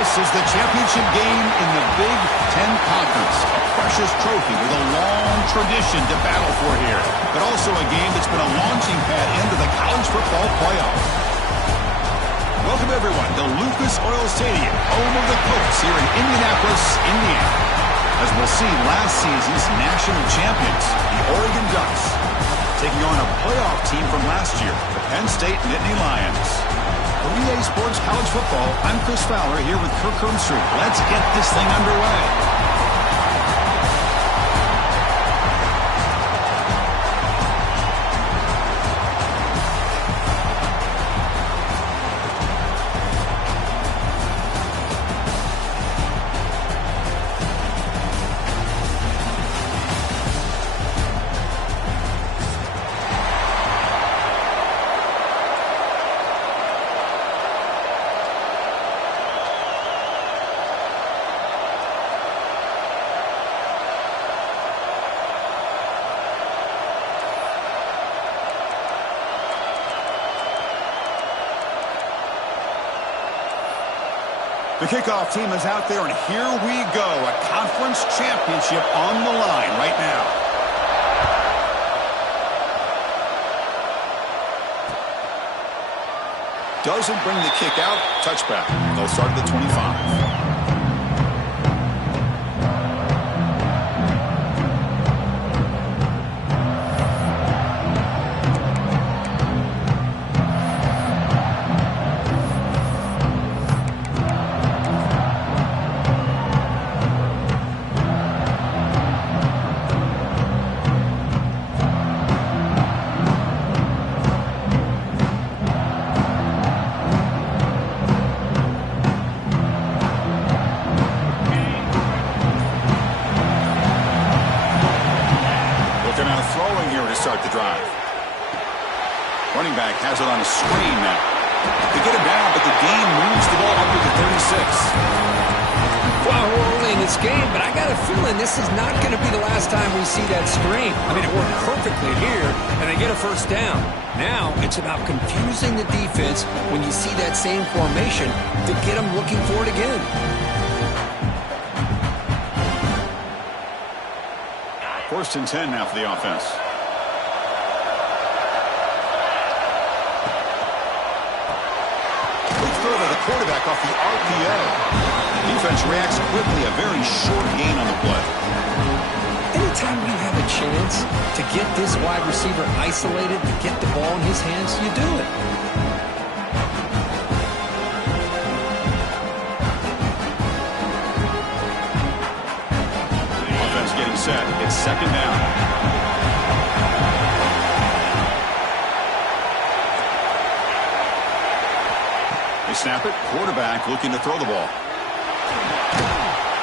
This is the championship game in the Big Ten Conference. A precious trophy with a long tradition to battle for here. But also a game that's been a launching pad into the college football playoff. Welcome, everyone, to Lucas Oil Stadium, home of the Colts here in Indianapolis, Indiana. As we'll see, last season's national champions, the Oregon Ducks, taking on a playoff team from last year, the Penn State Nittany Lions. For EA Sports College Football, I'm Chris Fowler here with Kirk Hermstreet. Let's get this thing underway. The kickoff team is out there, and here we go. A conference championship on the line right now. Doesn't bring the kick out. Touchback. They'll start at the 25. Start the drive. Running back has it on a screen now. They get him down, but the game moves the ball up to the 36. Well, we're early in this game, but I got a feeling this is not going to be the last time we see that screen. I mean, it worked perfectly here, and they get a first down. Now, it's about confusing the defense when you see that same formation to get them looking for it again. First and 10 now for the offense. Quarterback off the RPO. The defense reacts quickly. A very short gain on the play. Anytime you have a chance to get this wide receiver isolated, to get the ball in his hands, you do it. Offense getting set. It's second down. They snap it. Quarterback looking to throw the ball.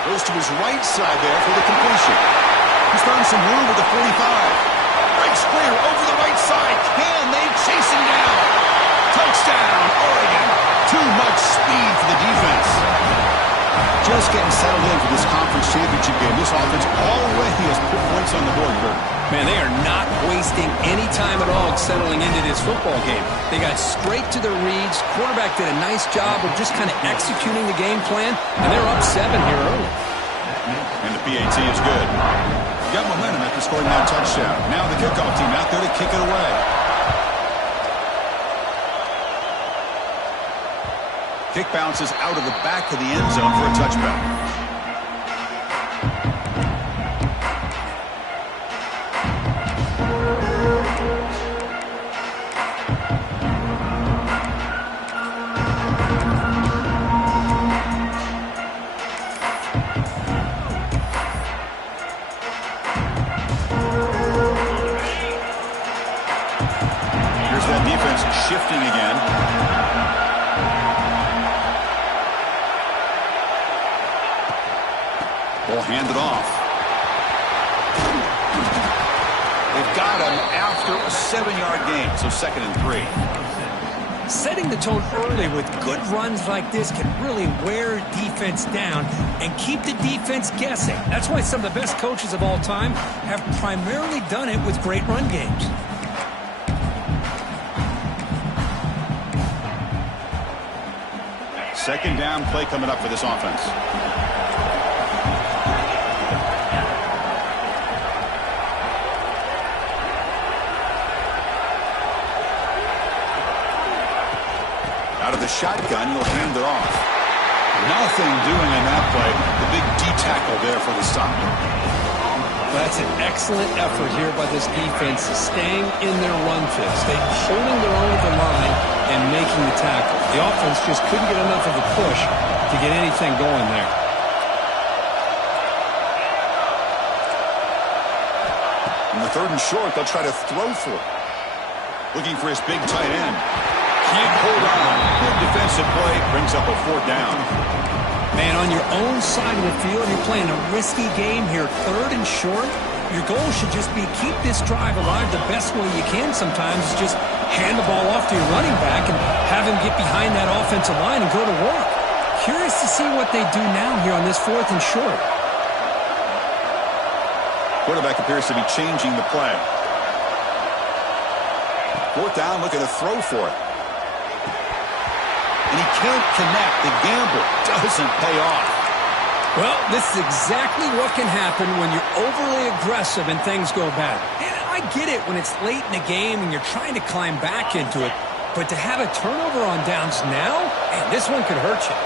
Goes to his right side there for the completion. He's found some room with the 45. Breaks clear over the right side. Can they chase him down? Touchdown, Oregon. Too much speed for the defense. Just getting settled in for this conference championship game. This offense already has put points on the board, Kurt. Man, they are not wasting any time at all settling into this football game. They got straight to their reads. Quarterback did a nice job of just kind of executing the game plan, and they're up 7 here early. And the PAT is good. Got momentum after scoring that touchdown. Now the kickoff team out there to kick it away. Kick bounces out of the back of the end zone for a touchback. Shifting again. Ball handed off. They've got him after a 7-yard gain, so 2nd and 3. Setting the tone early with good runs like this can really wear defense down and keep the defense guessing. That's why some of the best coaches of all time have primarily done it with great run games. Second down play coming up for this offense. Out of the shotgun, he'll hand it off. Nothing doing in that play. The big D tackle there for the stop. That's an excellent effort here by this defense, staying in their run fix. They're holding their own at the line and making the tackle. The offense just couldn't get enough of a push to get anything going there. In the third and short, they'll try to throw for it. Looking for his big tight end. Can't hold on. Good defensive play. Brings up a fourth down. Man, on your own side of the field, you're playing a risky game here. Third and short, your goal should just be keep this drive alive the best way you can sometimes. Is just hand the ball off to your running back and have him get behind that offensive line and go to work. Curious to see what they do now here on this fourth and short. Quarterback appears to be changing the play. Fourth down, looking to throw for it. And he can't connect. The gamble doesn't pay off. Well, this is exactly what can happen when you're overly aggressive and things go bad. And I get it when it's late in the game and you're trying to climb back into it. But to have a turnover on downs now, man, this one could hurt you.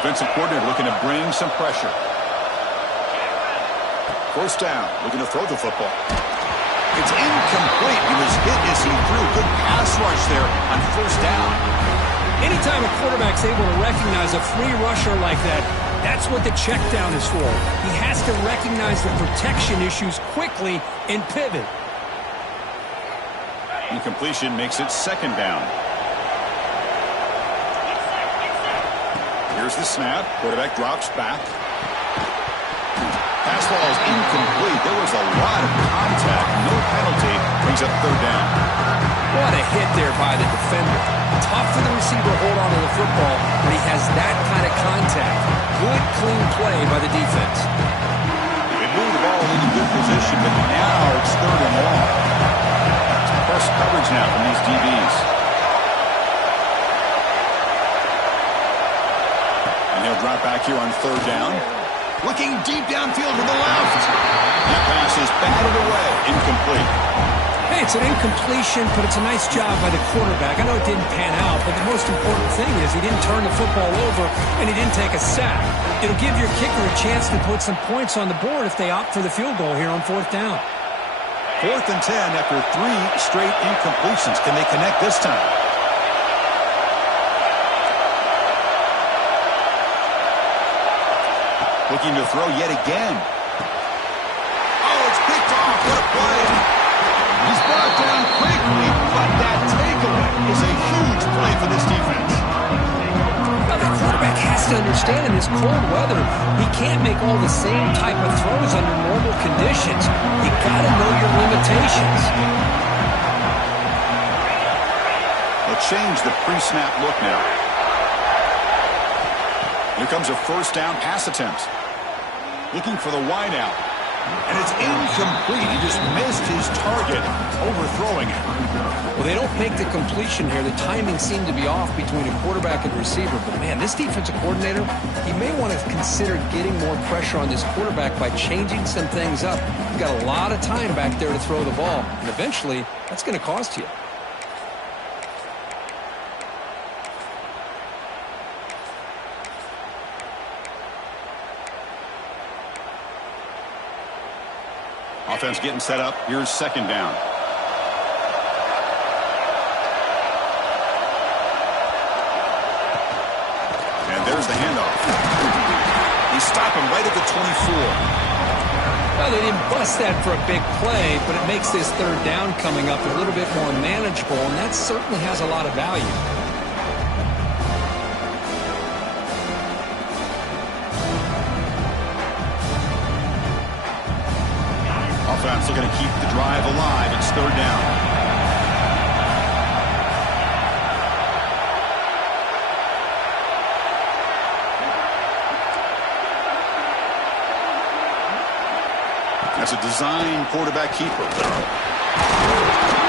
Defensive coordinator looking to bring some pressure. First down, looking to throw the football. It's incomplete. He was hit as he threw. Good pass rush there on first down. Anytime a quarterback's able to recognize a free rusher like that, that's what the check down is for. He has to recognize the protection issues quickly and pivot. Incompletion makes it second down. Here's the snap. Quarterback drops back. Pass ball is incomplete. There was a lot of contact. No penalty. Brings up third down. What a hit there by the defender. Tough for the receiver to hold on to the football when he has that kind of contact. Good, clean play by the defense. They moved the ball into good position, but now it's third and long. It's press coverage now from these DBs. And he'll drop back here on third down. Looking deep downfield to the left. That pass is batted away. Incomplete. Hey, it's an incompletion, but it's a nice job by the quarterback. I know it didn't pan out, but the most important thing is he didn't turn the football over and he didn't take a sack. It'll give your kicker a chance to put some points on the board if they opt for the field goal here on fourth down. 4th and 10 after 3 straight incompletions. Can they connect this time? Looking to throw yet again. Oh, it's picked off. What a play. He's brought down quickly, but that takeaway is a huge play for this defense. Now, the quarterback has to understand in this cold weather, he can't make all the same type of throws under normal conditions. You got to know your limitations. They'll change the pre-snap look now. Here comes a first down pass attempt. Looking for the wide out. And it's incomplete. He just missed his target, overthrowing it. Well, they don't make the completion here. The timing seemed to be off between a quarterback and receiver. But, man, this defensive coordinator, he may want to consider getting more pressure on this quarterback by changing some things up. You've got a lot of time back there to throw the ball. And eventually, that's going to cost you. Offense getting set up. Here's second down. And there's the handoff. They stop him right at the 24. Well, they didn't bust that for a big play, but it makes this third down coming up a little bit more manageable, and that certainly has a lot of value. Offense looking to keep the drive alive. It's third down. That's a design quarterback keeper. The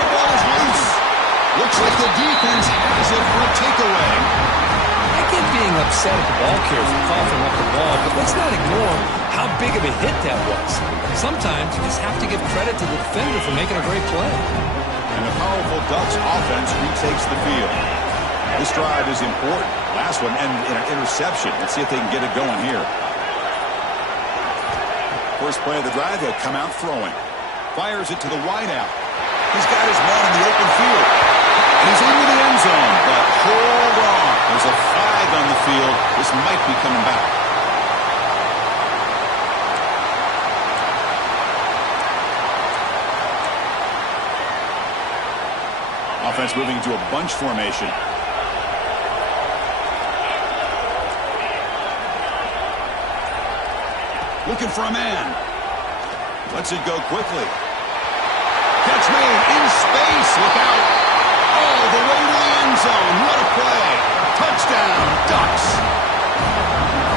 ball is loose. Looks like the defense has it for a takeaway. I get being upset at the ball carrier for coughing up the ball, but let's not ignore how big of a hit that was. Sometimes you just have to give credit to the defender for making a great play. And the powerful Ducks offense retakes the field. This drive is important. Last one ended in an interception. Let's see if they can get it going here. First play of the drive, he'll come out throwing. Fires it to the wideout. He's got his man in the open field. And he's into the end zone, but hold on. There's a flag on the field. This might be coming back. Offense moving into a bunch formation. Looking for a man. Lets it go quickly. Catch made in space. Look out. All the way to the end zone. What a play. Touchdown, Ducks.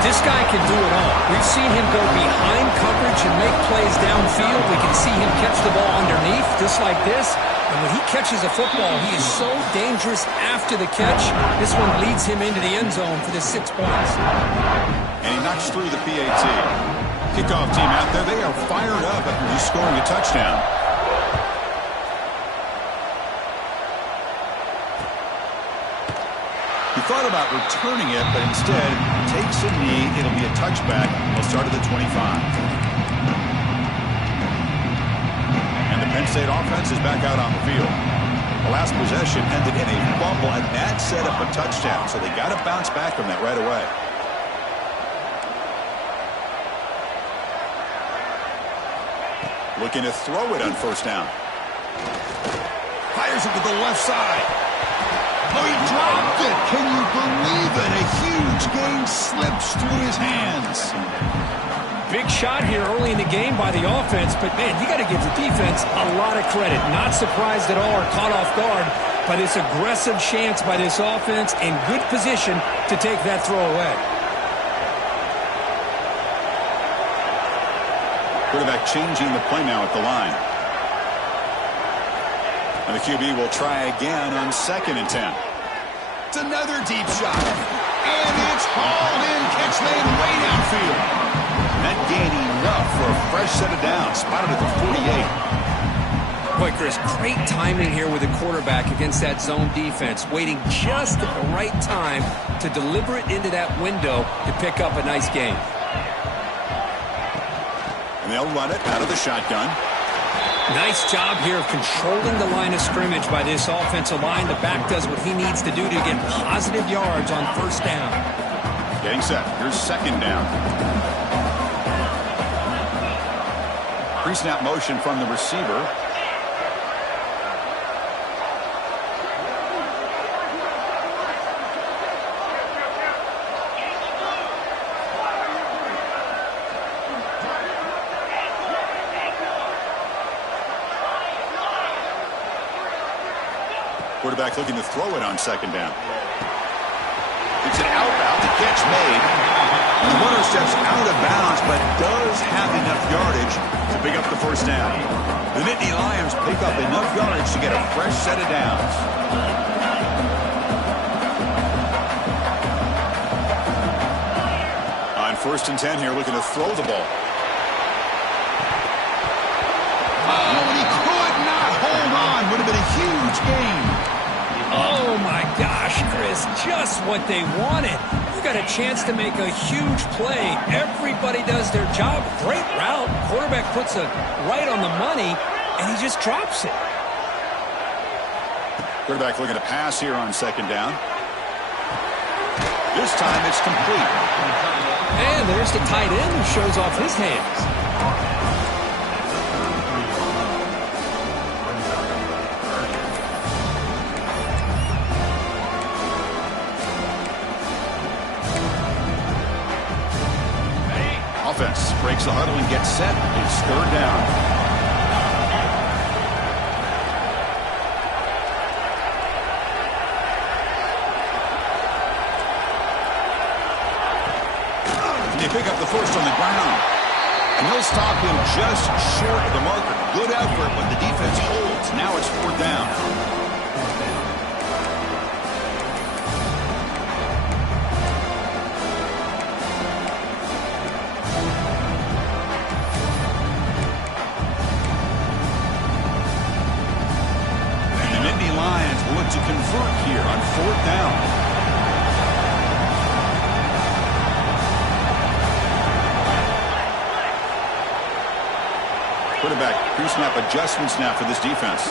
This guy can do it all. We've seen him go behind coverage and make plays downfield. We can see him catch the ball underneath, just like this. And when he catches a football, he is so dangerous after the catch. This one leads him into the end zone for the 6 points. And he knocks through the PAT. Kickoff team out there, they are fired up after just scoring a touchdown. He thought about returning it, but instead takes a knee. It'll be a touchback. He'll start at the 25. And the Penn State offense is back out on the field. The last possession ended in a fumble, and that set up a touchdown, so they got to bounce back from that right away. Looking to throw it on first down. Fires it to the left side. Oh, he dropped it. Can you believe it? A huge gain slips through his hands. Big shot here early in the game by the offense, but, man, you got to give the defense a lot of credit. Not surprised at all or caught off guard by this aggressive chance by this offense in good position to take that throw away. Quarterback changing the play now at the line. And the QB will try again on 2nd and 10. It's another deep shot. And it's hauled in. Catch made way downfield. That gained enough for a fresh set of downs. Spotted at the 48. Boy, Chris, great timing here with the quarterback against that zone defense. Waiting just at the right time to deliver it into that window to pick up a nice gain. And they'll run it out of the shotgun. Nice job here of controlling the line of scrimmage by this offensive line. The back does what he needs to do to get positive yards on first down. Getting set. Here's 2nd down. Pre-snap motion from the receiver. Quarterback looking to throw it on 2nd down. It's an out. The catch made. The runner steps out of bounds, but does have enough yardage to pick up the first down. The Nittany Lions pick up enough yardage to get a fresh set of downs. On 1st and 10 here, looking to throw the ball. Oh, and he could not hold on. Would have been a huge gain. Oh, my gosh, Chris, just what they wanted. You got a chance to make a huge play. Everybody does their job. Great route. Quarterback puts it right on the money, and he just drops it. Quarterback looking to pass here on 2nd down. This time it's complete. And there's the tight end who shows off his hands. Offense breaks the huddle and gets set. It's 3rd down. They pick up the first on the ground. And they'll stop him just short of the marker. Good effort, but the defense holds. Now it's 4th down. hard to convert here on 4th down. Quarterback pre-snap adjustments now for this defense.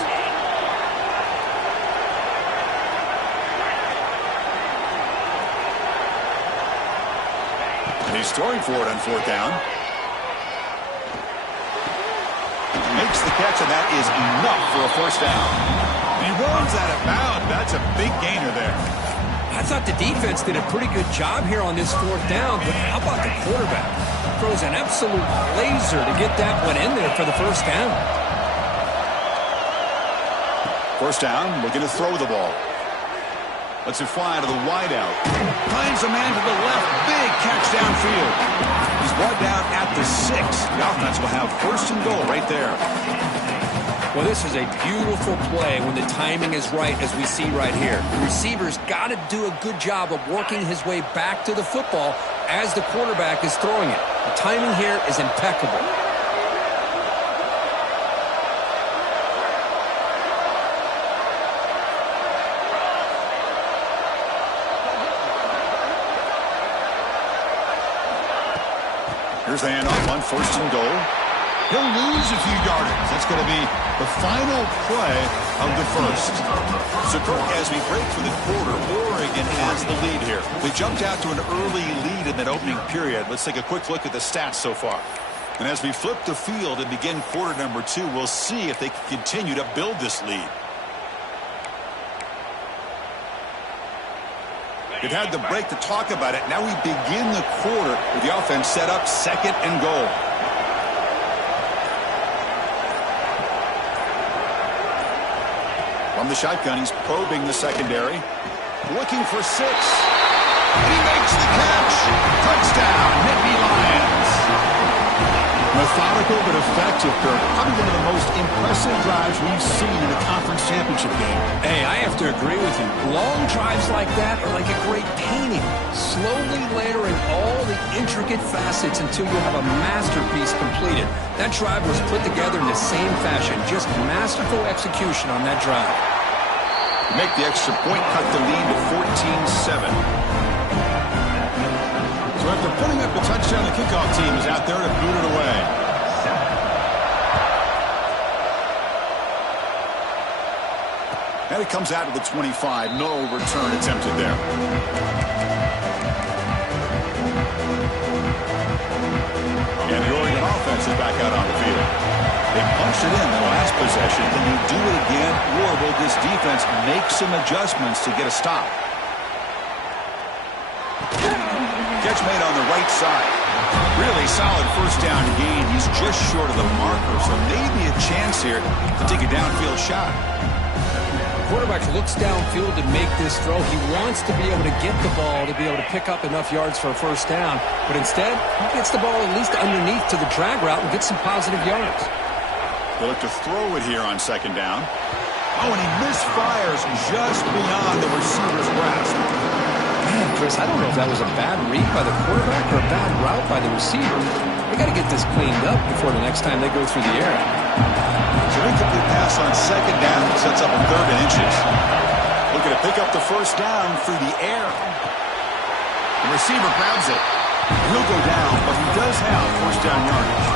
And he's throwing for it on 4th down. Makes the catch, and that is enough for a 1st down. He runs out of bounds. That's a big gainer there. I thought the defense did a pretty good job here on this 4th down, but how about the quarterback? Throws an absolute laser to get that one in there for the 1st down. 1st down, looking to throw the ball. Lets it fly to the wideout. Finds a man to the left. Big catch downfield. He's brought down at the 6. The offense will have 1st and goal right there. Well, this is a beautiful play when the timing is right, as we see right here. The receiver's got to do a good job of working his way back to the football as the quarterback is throwing it. The timing here is impeccable. Here's the handoff on 1st and goal. He'll lose a few yardage. That's going to be the final play of the 1st. So, Kirk, as we break for the quarter, Oregon has the lead here. They jumped out to an early lead in that opening period. Let's take a quick look at the stats so far. And as we flip the field and begin quarter number 2, we'll see if they can continue to build this lead. They've had the break to talk about it. Now we begin the quarter with the offense set up 2nd and goal. From the shotgun, he's probing the secondary. Looking for 6. And he makes the catch. Touchdown, Nittany Lions. Methodical but effective, Kirk. Probably one of the most impressive drives we've seen in a conference championship game. Hey, I have to agree with you. Long drives like that are like a great painting. Slowly layering all the intricate facets until you have a masterpiece completed. That drive was put together in the same fashion. Just masterful execution on that drive. Make the extra point, cut the lead to 14-7. So after putting up the touchdown, the kickoff team is out there to boot it away. And it comes out to the 25. No return attempted there. And the Oregon offense is back out on the field. They punched it in the last possession. Can you do it again, or will this defense make some adjustments to get a stop? Catch made on the right side. Really solid 1st down gain. He's just short of the marker, so maybe a chance here to take a downfield shot. Quarterback looks downfield to make this throw. He wants to be able to get the ball to be able to pick up enough yards for a 1st down, but instead he gets the ball at least underneath to the drag route and gets some positive yards. They look to throw it here on 2nd down. Oh, and he misfires just beyond the receiver's grasp. Man, Chris, I don't know if that was a bad read by the quarterback or a bad route by the receiver. They got to get this cleaned up before the next time they go through the air. So incomplete pass on 2nd down sets up a 3rd and inches. Looking to pick up the 1st down through the air. The receiver grabs it. He'll go down, but he does have 1st down yardage.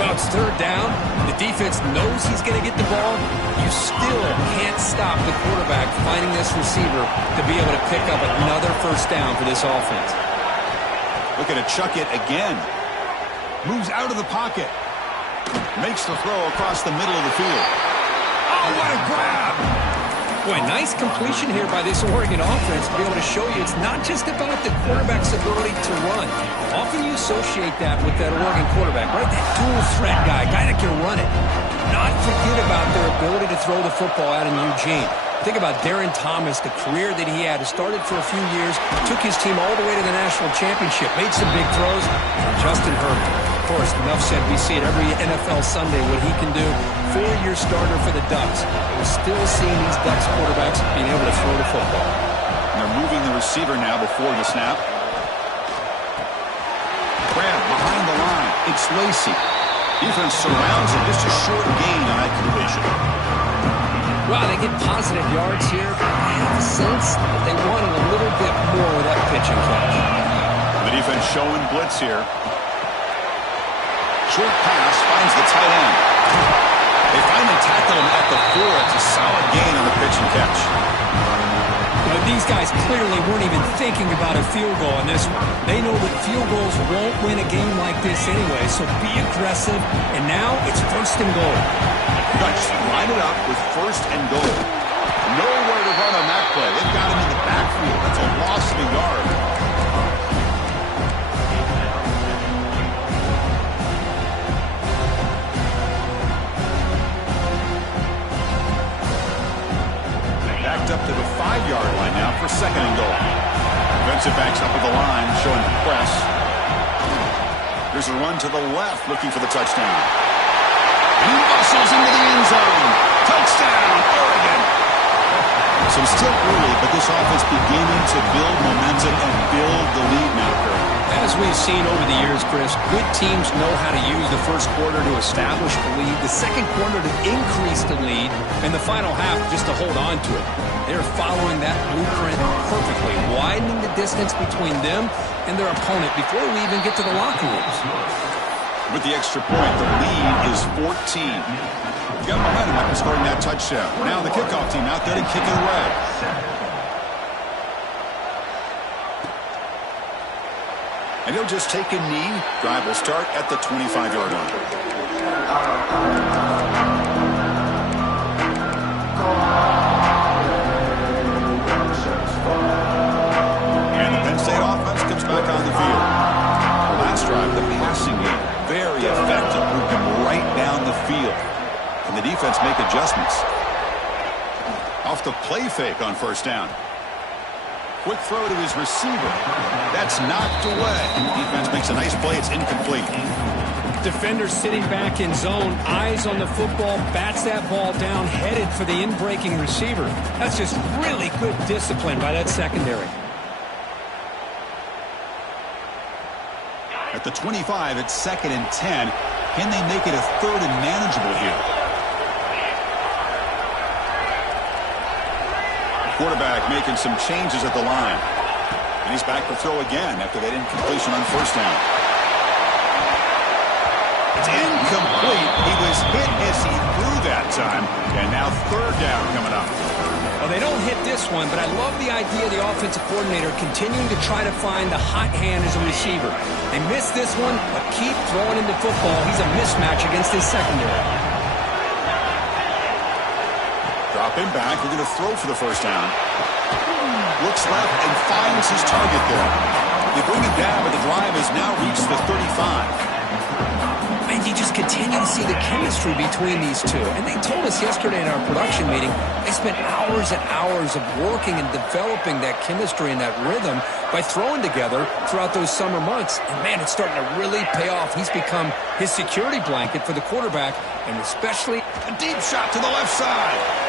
Well, it's 3rd down. The defense knows he's going to get the ball. You still can't stop the quarterback finding this receiver to be able to pick up another 1st down for this offense. Looking to chuck it again. Moves out of the pocket. Makes the throw across the middle of the field. Oh, what a grab! Boy, nice completion here by this Oregon offense to be able to show you it's not just about the quarterback's ability to run. Often you associate that with that Oregon quarterback, right? That dual threat guy that can run it. Not forget about their ability to throw the football out in Eugene. Think about Darren Thomas, the career that he had. He started for a few years, took his team all the way to the national championship, made some big throws. And Justin Herbert, of course, enough said. We see it every NFL Sunday what he can do. 4-year starter for the Ducks. We're still seeing these Ducks quarterbacks being able to throw the football. And they're moving the receiver now before the snap. Grab behind the line. It's Lacey. Defense surrounds him. Just a short gain on that completion. Well, they get positive yards here, but I have a sense that they wanted a little bit more with that pitch and catch. The defense showing blitz here. Short pass finds the tight end. They finally tackle him at the 4. It's a solid gain on the pitch and catch. You know, these guys clearly weren't even thinking about a field goal in this one. They know that field goals won't win a game like this anyway, so be aggressive. And now it's 1st and goal. Dutch line it up with 1st and goal. Nowhere to run on that play. They've got him in the backfield. That's a loss of a yard. Backed up to the 5-yard line now for 2nd and goal. Defensive backs up at the line, showing press. Here's a run to the left, looking for the touchdown. He muscles into the end zone. Touchdown, Oregon. So still early, but this offense beginning to build momentum and build the lead now, Kurt. As we've seen over the years, Chris, good teams know how to use the first quarter to establish the lead, the second quarter to increase the lead, and the final half just to hold on to it. They're following that blueprint perfectly, widening the distance between them and their opponent before we even get to the locker rooms. With the extra point, the lead is 14. You got momentum after scoring that touchdown. Now the kickoff team out there to kick it away. And he'll just take a knee. Drive will start at the 25-yard line. And the Penn State offense comes back on the field. The last drive, the passing game, very effective. Moved them right down the field. And the defense make adjustments. Off the play fake on 1st down. Quick throw to his receiver. That's knocked away. Defense makes a nice play. It's incomplete. Defender sitting back in zone, eyes on the football, bats that ball down, headed for the in-breaking receiver. That's just really good discipline by that secondary. At the 25, it's 2nd and 10. Can they make it a 3rd and manageable here? Quarterback making some changes at the line. And he's back to throw again after that incompletion on 1st down. It's incomplete. He was hit as he threw that time. And now 3rd down coming up. Well, they don't hit this one, but I love the idea of the offensive coordinator continuing to try to find the hot hand as a receiver. They missed this one, but keep throwing him the football. He's a mismatch against his secondary. Drop him back. They're going to throw for the 1st down. Looks left and finds his target there. They bring him down, but the drive has now reached the 35. And you just continue to see the chemistry between these two. And they told us yesterday in our production meeting, they spent hours and hours of working and developing that chemistry and that rhythm by throwing together throughout those summer months. And, man, it's starting to really pay off. He's become his security blanket for the quarterback, and especially a deep shot to the left side.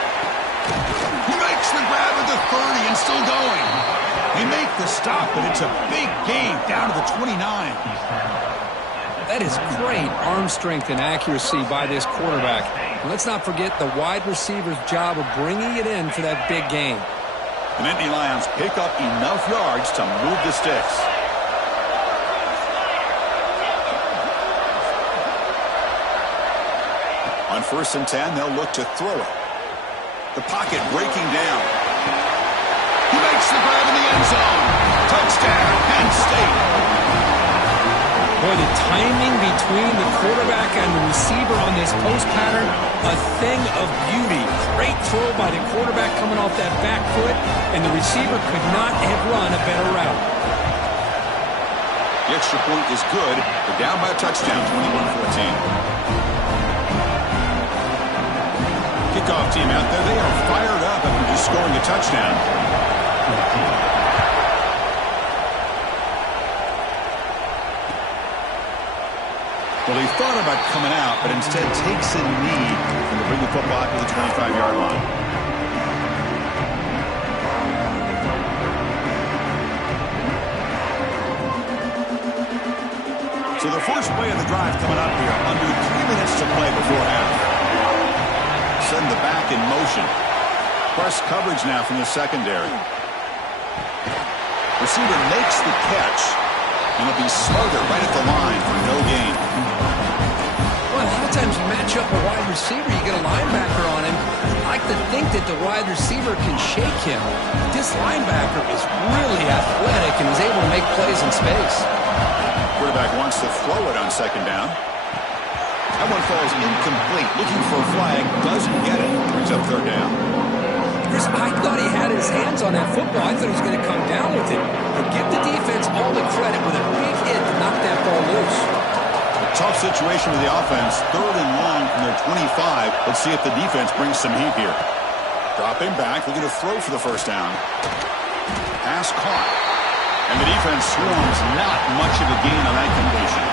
He makes the grab at the 30 and still going. They make the stop, but it's a big gain down to the 29. That is great arm strength and accuracy by this quarterback. And let's not forget the wide receiver's job of bringing it in for that big gain. The Nittany Lions pick up enough yards to move the sticks. On 1st and 10, they'll look to throw it. The pocket breaking down. He makes the grab in the end zone. Touchdown, Penn State. Boy, the timing between the quarterback and the receiver on this post pattern, a thing of beauty. Great throw by the quarterback coming off that back foot, and the receiver could not have run a better route. The extra point is good. They're down by a touchdown, 21-14. Kickoff team out there, they are fired up after just scoring a touchdown. Well, he thought about coming out, but instead takes a knee and to bring the football to the 25-yard line. So the first play of the drive coming up here, under 3 minutes to play before half. Send the back in motion. Press coverage now from the secondary. Receiver makes the catch, and it'll be smothered right at the line for no gain. Well, a lot of times you match up a wide receiver, you get a linebacker on him. I like to think that the wide receiver can shake him. This linebacker is really athletic and is able to make plays in space. Quarterback wants to throw it on second down. That one falls incomplete. Looking for a flag, doesn't get it. Brings up third down. I thought he had his hands on that football. I thought he was going to come down with it. But give the defense all the credit with a big hit to knock that ball loose. A tough situation with the offense. Third and long from their 25. Let's see if the defense brings some heat here. Dropping back, looking to throw for the first down. Pass caught. And the defense swarms. Not much of a gain on that completion.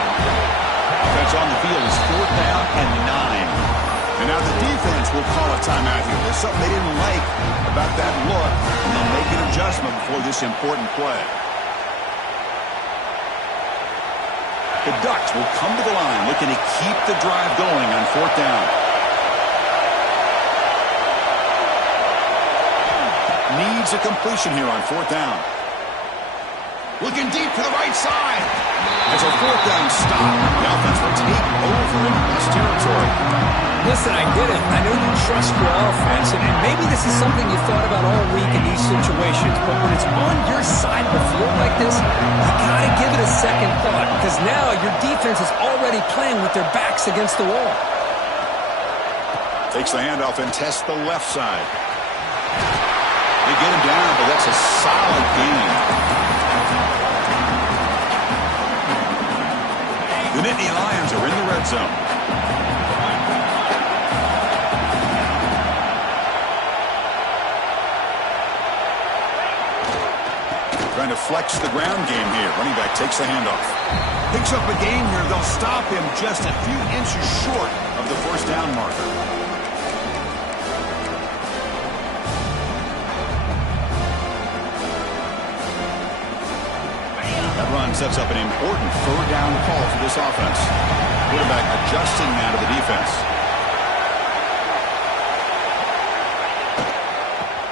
Offense on the field is fourth down and 9. And now the defense will call a timeout here. There's something they didn't like about that look, and they'll make an adjustment before this important play. The Ducks will come to the line looking to keep the drive going on fourth down. Needs a completion here on fourth down. Looking deep to the right side. It's a fourth down stop. The offense will take over in this territory. Listen, I get it. I know you trust your offense, and maybe this is something you thought about all week in these situations, but when it's on your side of the field like this, you got to give it a second thought, because now your defense is already playing with their backs against the wall. Takes the handoff and tests the left side. They get him down, but that's a solid gain. The Nittany Lions are in the red zone. Trying to flex the ground game here. Running back takes the handoff. Picks up a gain here. They'll stop him just a few inches short of the first down marker. That run sets up an important third down call for this offense. Quarterback adjusting now to the defense.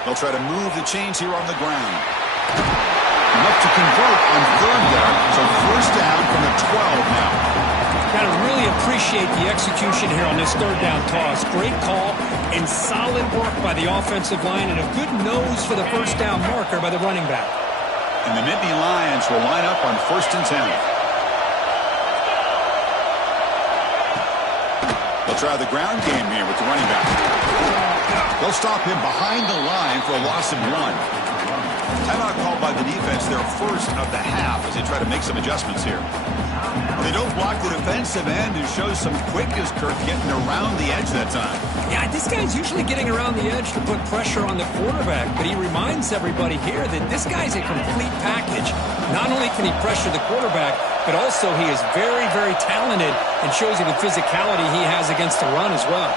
They'll try to move the chains here on the ground. Enough to convert on third there. So first down from the 12 now. Got to really appreciate the execution here on this third down toss. Great call and solid work by the offensive line and a good nose for the first down marker by the running back. And the Nittany Lions will line up on first and 10. They'll try the ground game here with the running back. They'll stop him behind the line for a loss of 1. Timeout called by the defense, their first of the half, as they try to make some adjustments here. They don't block the defensive end, who shows some quickness, Kirk, getting around the edge that time. Yeah, this guy's usually getting around the edge to put pressure on the quarterback, but he reminds everybody here that this guy's a complete package. Not only can he pressure the quarterback, but also he is very, very talented and shows you the physicality he has against the run as well.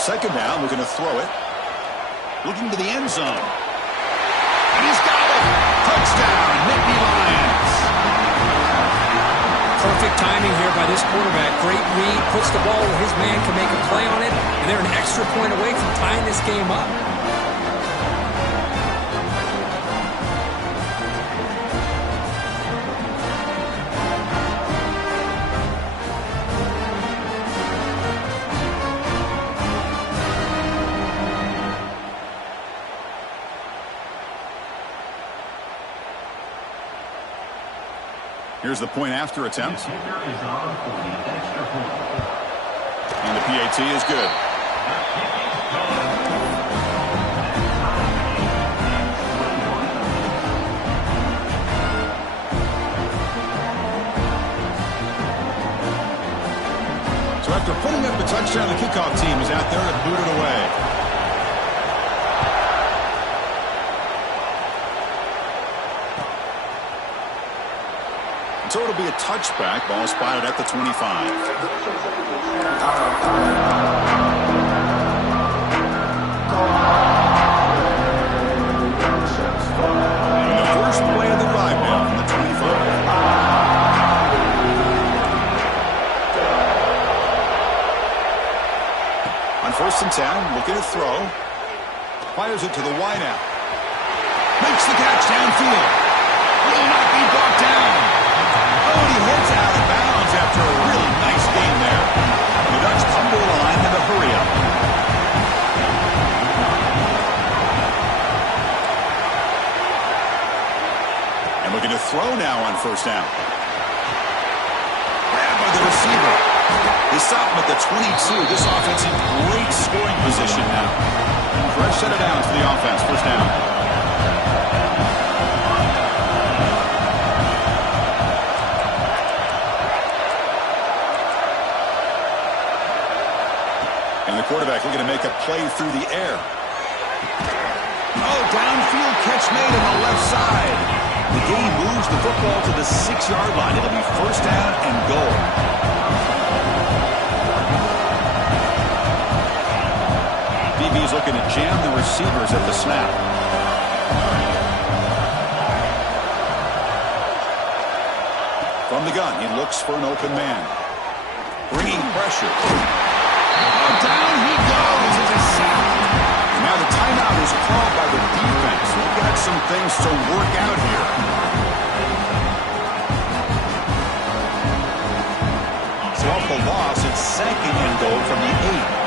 Second down, looking to throw it. Looking to the end zone. And he's got it! Touchdown, Nittany Lions! Perfect timing here by this quarterback. Great read, puts the ball where his man can make a play on it, and they're an extra point away from tying this game up. Here's the point after attempt. And the PAT is good. So after putting up the touchdown, the kickoff team is out there to boot it away. So it'll be a touchback. Ball spotted at the 25. And the first play of the drive now from the 25. and 10, looking to throw. Fires it to the wideout. Makes the catch downfield. Will not be brought down. Oh, and he heads out of bounds after a really nice game there. The Ducks come to the line in a hurry up. And looking to throw now on first down. Grabbed by the receiver. They stop him at the 22. This offense in great scoring position now. Fresh set it down to the offense. First down. And the quarterback looking to make a play through the air. Oh, downfield catch made on the left side. The game moves the football to the 6-yard line. It'll be first down and goal. DB's looking to jam the receivers at the snap. From the gun, he looks for an open man. Bringing pressure. Oh, down he goes. It's a sack. Now the timeout is called by the defense. We've got some things to work out here. So off the loss, it's second and goal from the 8.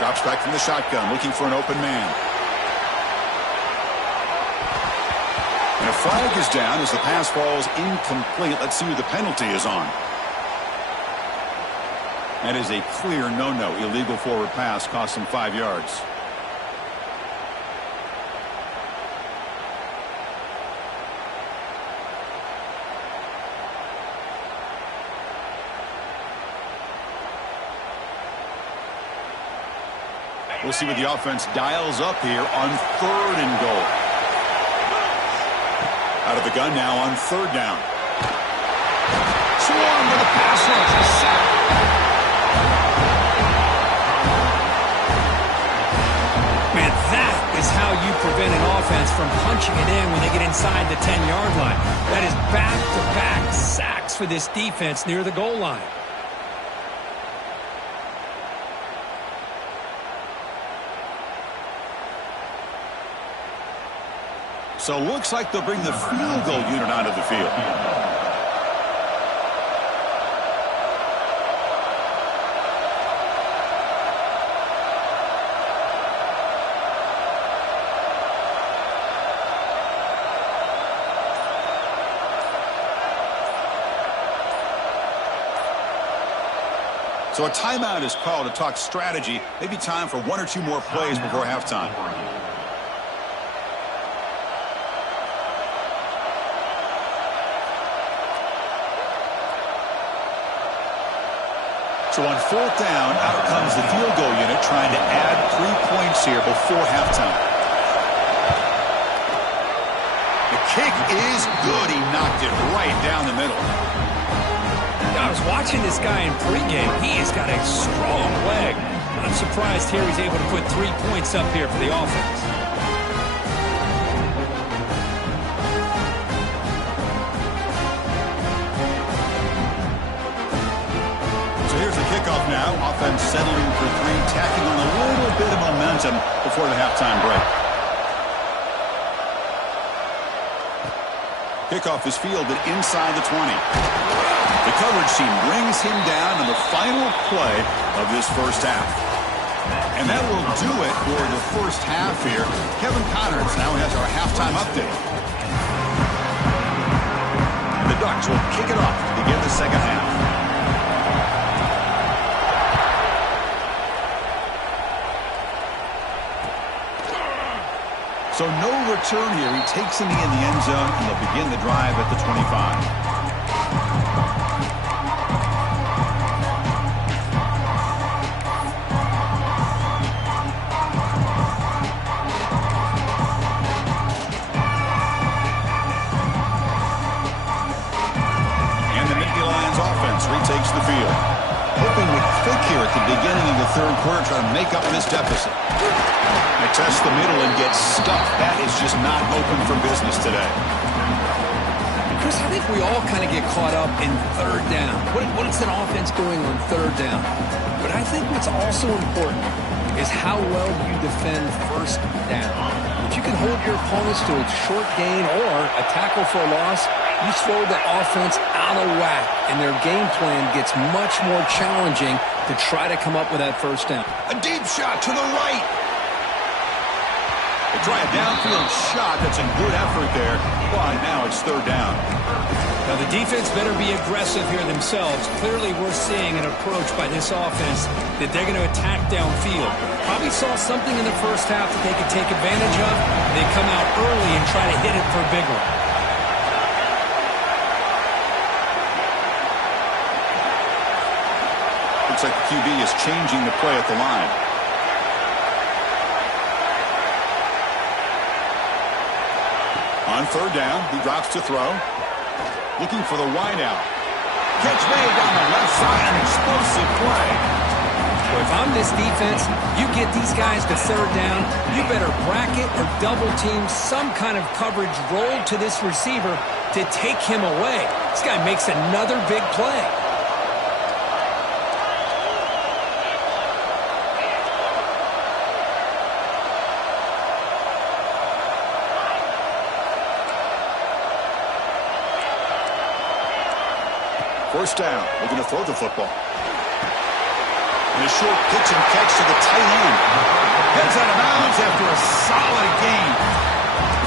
Drops back from the shotgun, looking for an open man. And a flag is down as the pass falls incomplete. Let's see who the penalty is on. That is a clear no-no. Illegal forward pass cost him 5 yards. We'll see what the offense dials up here on third and goal. Out of the gun now on third down. Swarm with a pass rush. A sack. Man, that is how you prevent an offense from punching it in when they get inside the 10-yard line. That is back-to-back sacks for this defense near the goal line. So looks like they'll bring the field goal unit onto the field. So a timeout is called to talk strategy. Maybe time for 1 or 2 more plays before halftime. So on fourth down, out comes the field goal unit trying to add 3 points here before halftime. The kick is good. He knocked it right down the middle. I was watching this guy in pregame. He has got a strong leg. I'm surprised here he's able to put 3 points up here for the offense. Kickoff now. Offense settling for 3, tacking on a little bit of momentum before the halftime break. Kickoff is fielded inside the 20. The coverage team brings him down in the final play of this first half. And that will do it for the first half here. Kevin Connors now has our halftime update. And the Ducks will kick it off to begin the second half. So no return here. He takes him in the end zone, and they'll begin the drive at the 25. And the Nittany Lions offense retakes the field. Hoping to click here at the beginning of the third quarter, trying to make up this deficit. They test the middle and get stuck. That is just not open for business today. Chris, I think we all kind of get caught up in third down. What is an offense doing on third down? But I think what's also important is how well you defend first down. If you can hold your opponents to a short gain or a tackle for a loss, you throw the offense out of whack, and their game plan gets much more challenging to try to come up with that first down. A deep shot to the right. They try a downfield shot. That's a good effort there. But now it's third down. Now the defense better be aggressive here themselves. Clearly we're seeing an approach by this offense that they're going to attack downfield. Probably saw something in the first half that they could take advantage of. They come out early and try to hit it for a big one. Looks like the QB is changing the play at the line. On third down, he drops to throw. Looking for the wideout. Catch made down the left side, an explosive play. Well, if I'm this defense, you get these guys to third down, you better bracket or double team some kind of coverage rolled to this receiver to take him away. This guy makes another big play. First down, looking to throw the football. And a short pitch and catch to the tight end. Heads out of bounds after a solid gain.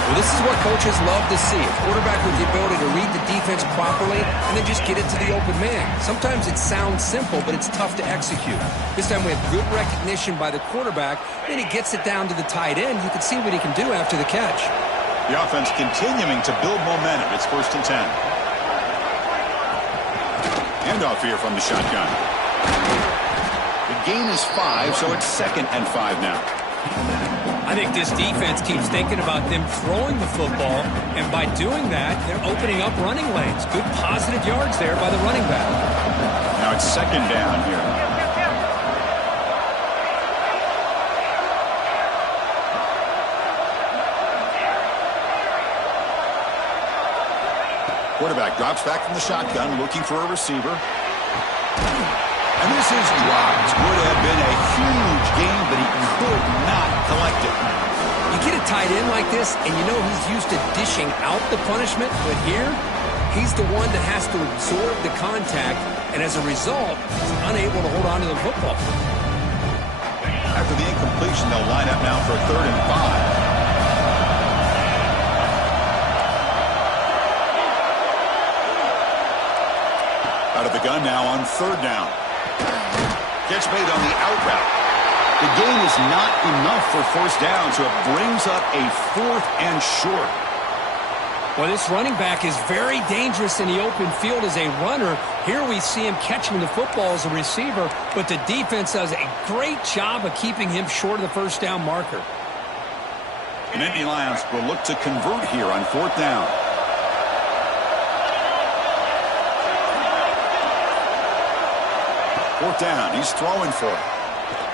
Well, this is what coaches love to see. A quarterback with the ability to read the defense properly and then just get it to the open man. Sometimes it sounds simple, but it's tough to execute. This time we have good recognition by the quarterback, and he gets it down to the tight end. You can see what he can do after the catch. The offense continuing to build momentum. It's 1st and 10. Handoff here from the shotgun. The gain is 5, so it's 2nd and 5 now. I think this defense keeps thinking about them throwing the football, and by doing that, they're opening up running lanes. Good positive yards there by the running back. Now it's 2nd down here. Quarterback drops back from the shotgun, looking for a receiver. And this is dropped. Would have been a huge gain, but he could not collect it. You get a tight end like this, and you know he's used to dishing out the punishment, but here, he's the one that has to absorb the contact, and as a result, he's unable to hold on to the football. After the incompletion, they'll line up now for 3rd and 5. Out of the gun now on 3rd down. Catch made on the out route. The gain is not enough for 1st down, so it brings up a 4th and short. Well, this running back is very dangerous in the open field as a runner. Here we see him catching the football as a receiver, but the defense does a great job of keeping him short of the 1st down marker. The Nittany Lions will look to convert here on 4th down. 4th down, he's throwing for it.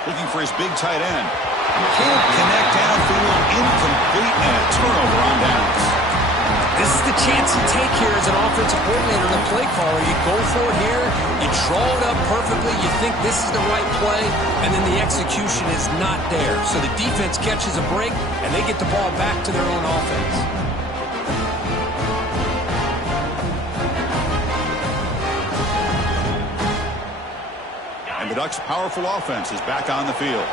Looking for his big tight end. Can't connect downfield, incomplete, and a turnover on downs. This is the chance you take here as an offensive coordinator and a play caller. You go for it here, you draw it up perfectly, you think this is the right play, and then the execution is not there. So the defense catches a break, and they get the ball back to their own offense. The Ducks' powerful offense is back on the field.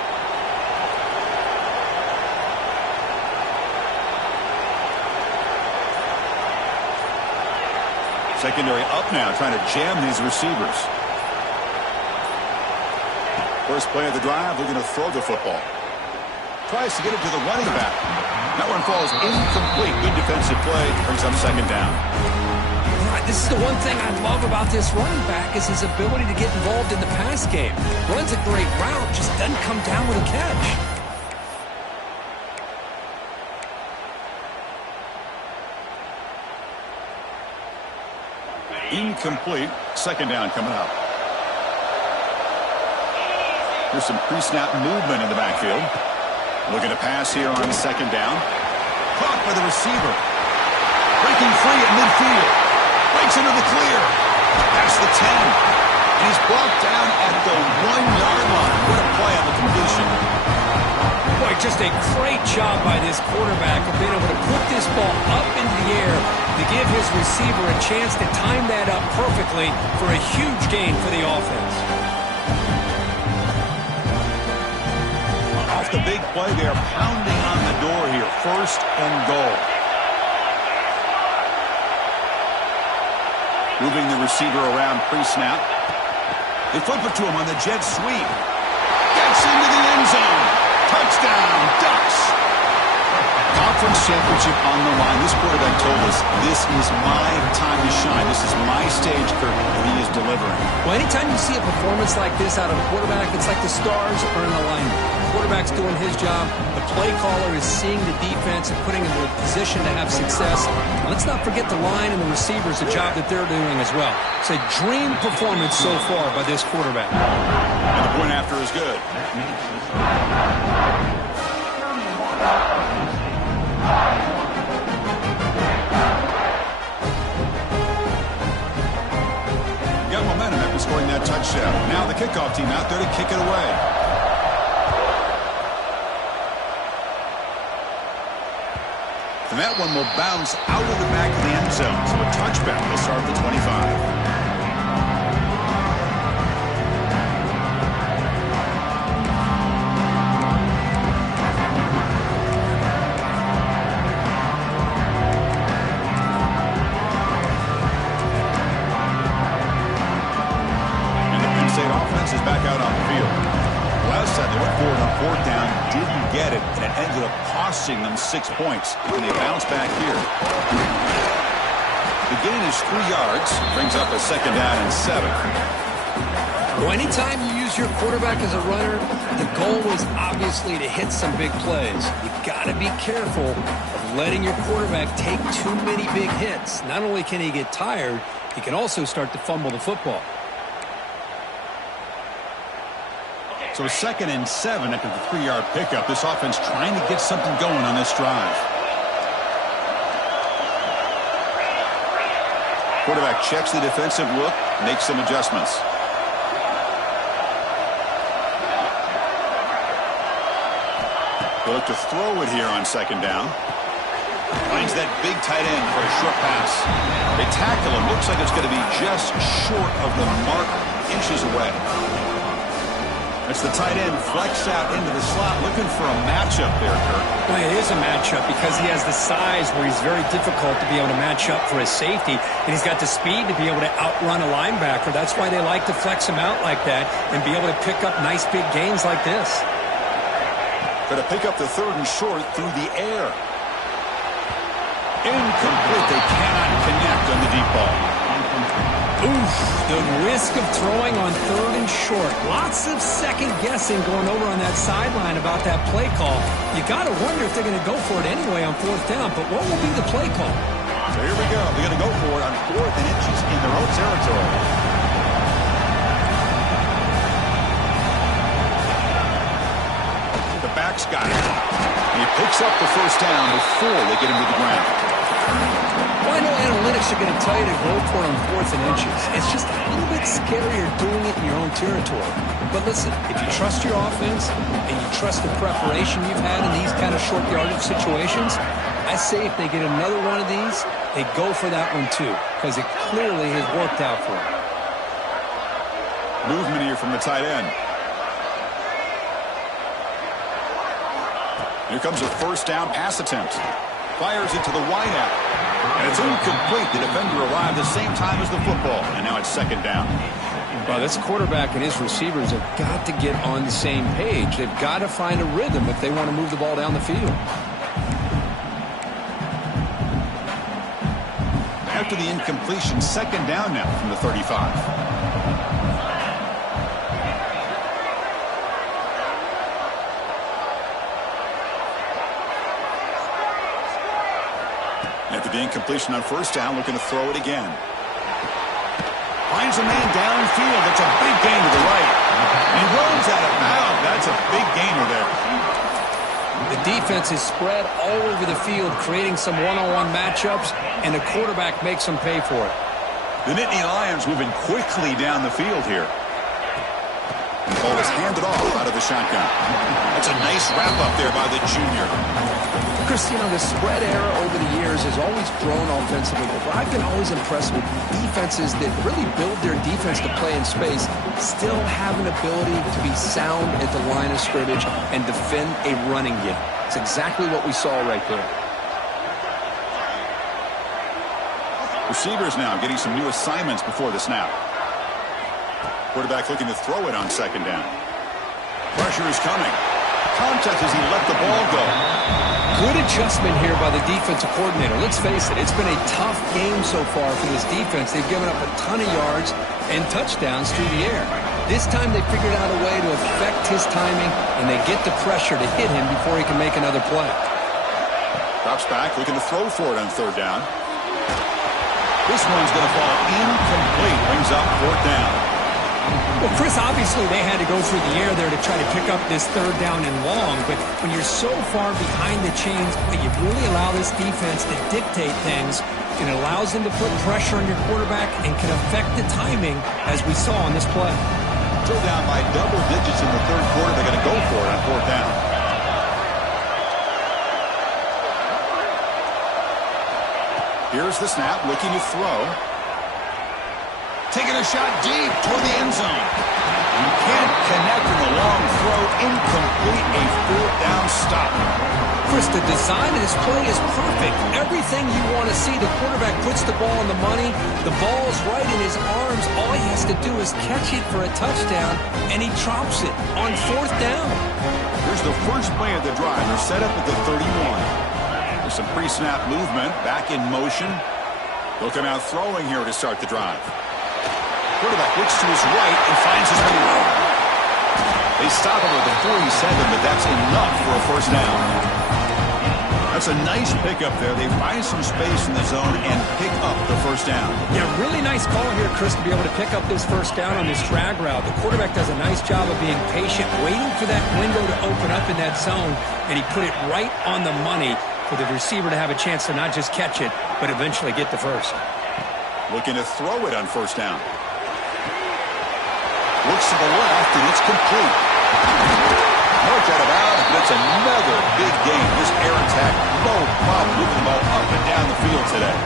Secondary up now, trying to jam these receivers. First play of the drive, looking to throw the football. Tries to get it to the running back. That one falls incomplete. Good defensive play, brings up 2nd down. This is the one thing I love about this running back is his ability to get involved in the pass game. Runs a great route, just doesn't come down with a catch. Incomplete. 2nd down coming up. There's some pre-snap movement in the backfield. Looking to pass here on 2nd down. Caught by the receiver. Breaking free at midfield. Breaks into the clear. Past the 10. And he's brought down at the 1-yard line. What a play on the completion. Boy, just a great job by this quarterback of being able to put this ball up into the air to give his receiver a chance to time that up perfectly for a huge gain for the offense. Off the big play, they are pounding on the door here. 1st and goal. Moving the receiver around pre-snap. They flip it to him on the jet sweep. Gets into the end zone. Touchdown, Ducks. Conference championship on the line. This quarterback told us, this is my time to shine. This is my stage, Kirk, and he is delivering. Well, anytime you see a performance like this out of a quarterback, it's like the stars are in alignment. The quarterback's doing his job. The play caller is seeing the defense and putting him in a position to have success. Let's not forget the line and the receivers, the job that they're doing as well. It's a dream performance so far by this quarterback. And the point after is good. Got momentum after scoring that touchdown. Now the kickoff team out there to kick it away. And that one will bounce out of the back of the end zone. So a touchback will start at the 25. Is back out on the field. Last time they went for it on 4th down, didn't get it, and it ended up costing them 6 points. And they bounce back here. The gain is 3 yards, brings up a 2nd down and 7. Well, anytime you use your quarterback as a runner, the goal is obviously to hit some big plays. You got to be careful of letting your quarterback take too many big hits. Not only can he get tired, he can also start to fumble the football. So 2nd and 7 after the 3-yard pickup. This offense trying to get something going on this drive. Quarterback checks the defensive look, makes some adjustments. They look to throw it here on 2nd down. Finds that big tight end for a short pass. They tackle him. Looks like it's going to be just short of the mark, inches away. It's the tight end flex out into the slot, looking for a matchup there, Kirk. Well, it is a matchup because he has the size where he's very difficult to be able to match up for his safety, and he's got the speed to be able to outrun a linebacker. That's why they like to flex him out like that and be able to pick up nice big gains like this. Going to pick up the 3rd and short through the air. Incomplete. They cannot connect on the deep ball. Oof, the risk of throwing on 3rd and short. Lots of second guessing going over on that sideline about that play call. You got to wonder if they're going to go for it anyway on 4th down, but what will be the play call? So here we go. They're going to go for it on 4th and inches in their own territory. The back's got it. And he picks up the 1st down before they get him to the ground. Well, I know analytics are going to tell you to go for it on 4th and inches. It's just a little bit scarier doing it in your own territory. But listen, if you trust your offense and you trust the preparation you've had in these kind of short yardage situations, I say if they get another one of these, they go for that one too, because it clearly has worked out for them. Movement here from the tight end. Here comes a 1st down pass attempt. Fires it to the wideout. And it's incomplete. The defender arrived the same time as the football. And now it's 2nd down. Well, this quarterback and his receivers have got to get on the same page. They've got to find a rhythm if they want to move the ball down the field. After the incompletion, 2nd down now from the 35. After the incompletion on 1st down, looking to throw it again. Finds a man downfield. That's a big gain to the right. He runs out of bounds. That's a big gainer there. The defense is spread all over the field, creating some one-on-one matchups, and the quarterback makes them pay for it. The Nittany Lions moving quickly down the field here. The ball is handed off out of the shotgun. That's a nice wrap-up there by the junior. Chris, you know, the spread era over the years has always grown offensively, but I've been always impressed with defenses that really build their defense to play in space, still have an ability to be sound at the line of scrimmage and defend a running game. It's exactly what we saw right there. Receivers now getting some new assignments before the snap. Quarterback looking to throw it on second down. Pressure is coming. Contest as he let the ball go. Good adjustment here by the defensive coordinator. Let's face it, it's been a tough game so far for this defense. They've given up a ton of yards and touchdowns through the air. This time they figured out a way to affect his timing, and they get the pressure to hit him before he can make another play. Drops back, looking to throw for it on third down. This one's going to fall incomplete. Brings up fourth down. Well, Chris, obviously they had to go through the air there to try to pick up this third down and long, but when you're so far behind the chains, you really allow this defense to dictate things, and it allows them to put pressure on your quarterback and can affect the timing, as we saw on this play. Still down by double digits in the third quarter. They're going to go for it on fourth down. Here's the snap, looking to throw. Taking a shot deep toward the end zone. You can't connect in the long throw. Incomplete, a fourth down stop. Chris, the design of this play is perfect. Everything you want to see. The quarterback puts the ball on the money. The ball's right in his arms. All he has to do is catch it for a touchdown, and he drops it on fourth down. Here's the first play of the drive. They're set up at the 31. There's some pre-snap movement, back in motion. He'll come out throwing here to start the drive. Quarterback looks to his right and finds his way. They stop him at the 47, but that's enough for a first down. That's a nice pickup there. They find some space in the zone and pick up the first down. Yeah, really nice call here, Chris, to be able to pick up this first down on this drag route. The quarterback does a nice job of being patient, waiting for that window to open up in that zone, and he put it right on the money for the receiver to have a chance to not just catch it, but eventually get the first. Looking to throw it on first down. Looks to the left, and it's complete. Marked out of bounds, but it's another big game. This air attack, no problem moving the ball up and down the field today.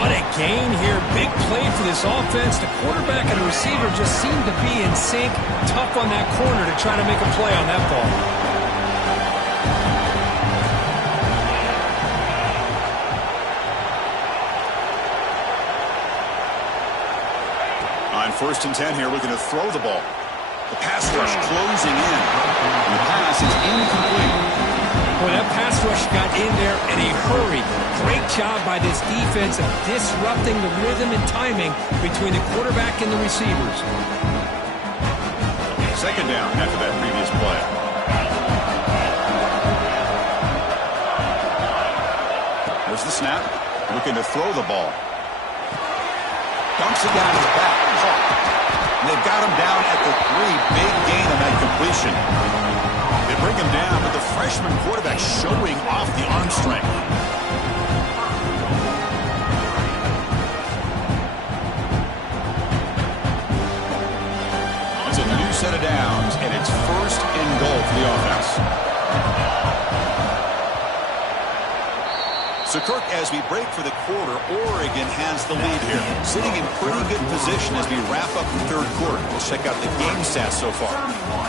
What a gain here. Big play for this offense. The quarterback and the receiver just seem to be in sync. Tough on that corner to try to make a play on that ball. First and 10 here, looking to throw the ball. The pass rush closing in. And the pass is incomplete. Well, that pass rush got in there in a hurry. Great job by this defense of disrupting the rhythm and timing between the quarterback and the receivers. Second down after that previous play. There's the snap. Looking to throw the ball. Dumps it down his back. And they've got him down at the 3. Big gain on that completion. They bring him down, but the freshman quarterback showing off the arm strength. It's a new set of downs, and it's first and goal for the offense. So, Kirk, as we break for the quarter, Oregon has the lead here. Sitting in pretty good position as we wrap up the third quarter. Let's check out the game stats so far.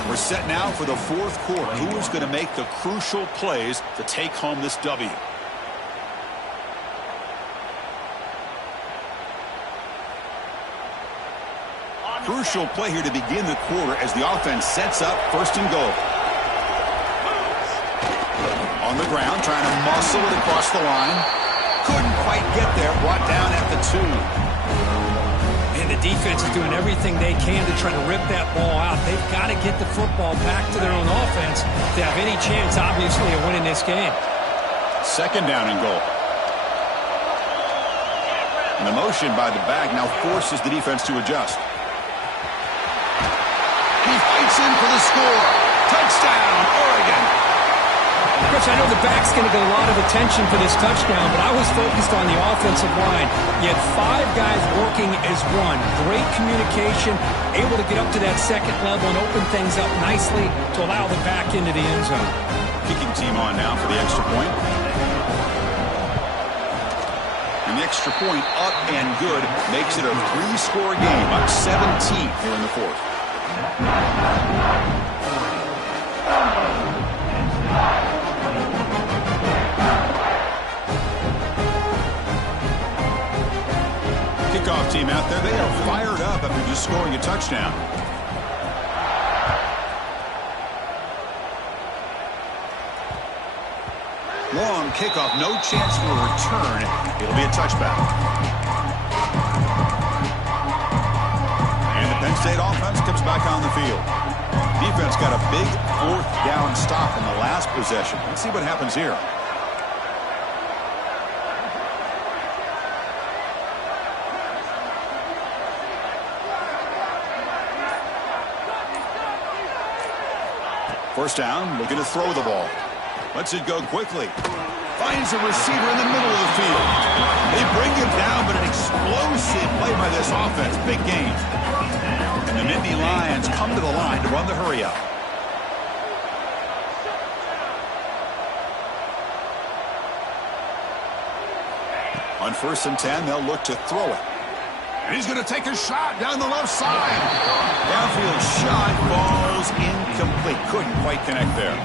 We're set now for the fourth quarter. Who is going to make the crucial plays to take home this W? Crucial play here to begin the quarter as the offense sets up first and goal. On the ground, trying to muscle it across the line. Couldn't quite get there. Brought down at the 2. And the defense is doing everything they can to try to rip that ball out. They've got to get the football back to their own offense to have any chance, obviously, of winning this game. Second down and goal. And the motion by the back now forces the defense to adjust. He fights in for the score. Touchdown, Oregon. Coach, I know the back's going to get a lot of attention for this touchdown, but I was focused on the offensive line. You had 5 guys working as one. Great communication, able to get up to that second level and open things up nicely to allow the back into the end zone. Kicking team on now for the extra point. And the extra point up and good makes it a 3-score game, up 17 here in the fourth. Kickoff team out there, they are fired up after just scoring a touchdown. Long kickoff, no chance for a return. It'll be a touchback. And the Penn State offense comes back on the field. Defense got a big 4th down stop in the last possession. Let's see what happens here. First down, looking to throw the ball. Lets it go quickly. Finds a receiver in the middle of the field. They bring him down, but an explosive play by this offense. Big game. And the Nittany Lions come to the line to run the hurry up. On 1st and 10, they'll look to throw it. And he's going to take a shot down the left side. Downfield shot falls incomplete. Couldn't quite connect there.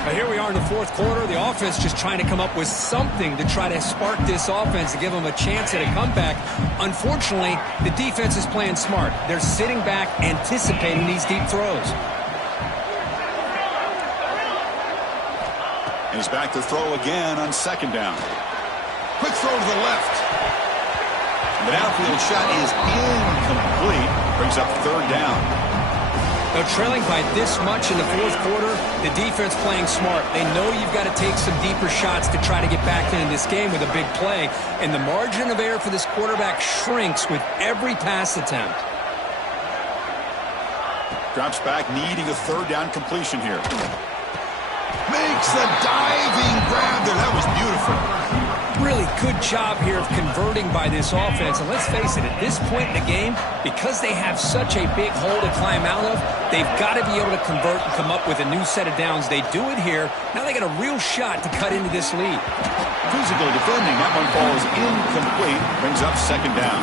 Now here we are in the 4th quarter. The offense just trying to come up with something to try to spark this offense to give them a chance at a comeback. Unfortunately, the defense is playing smart. They're sitting back, anticipating these deep throws. And he's back to throw again on 2nd down. Quick throw to the left. The downfield shot is incomplete. Brings up 3rd down. Now, trailing by this much in the 4th quarter, the defense playing smart. They know you've got to take some deeper shots to try to get back into this game with a big play. And the margin of error for this quarterback shrinks with every pass attempt. Drops back, needing a 3rd down completion here. Makes the diving grab there. That was beautiful. Really good job here of converting by this offense. And let's face it, at this point in the game, because they have such a big hole to climb out of, they've got to be able to convert and come up with a new set of downs. They do it here. Now they got a real shot to cut into this lead. Physical defending. That one falls incomplete. Brings up 2nd down.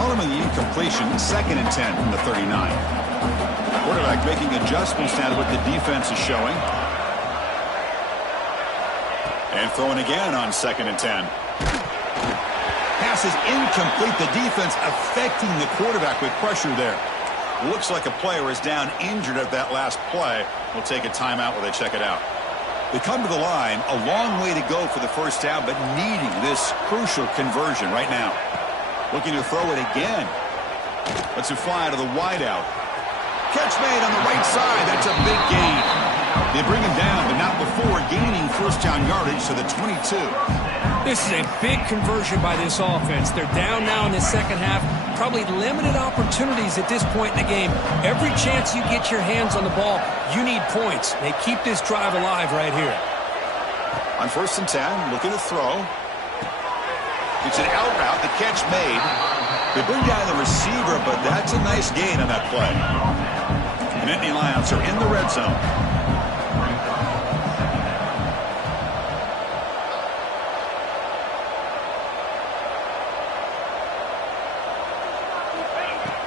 Following the incompletion, 2nd and 10 from the 39. Quarterback making adjustments now to what the defense is showing. And throwing again on 2nd and 10. Pass is incomplete. The defense affecting the quarterback with pressure there. Looks like a player is down injured at that last play. We'll take a timeout while they check it out. They come to the line. A long way to go for the 1st down, but needing this crucial conversion right now. Looking to throw it again. Lets it fly to the wideout. Catch made on the right side. That's a big gain. They bring him down, but not before gaining 1st down yardage to the 22. This is a big conversion by this offense. They're down now in the 2nd half. Probably limited opportunities at this point in the game. Every chance you get your hands on the ball, you need points. They keep this drive alive right here. On 1st and 10, looking to throw. It's an out route. The catch made. They bring down the receiver, but that's a nice gain on that play. The Nittany Lions are in the red zone.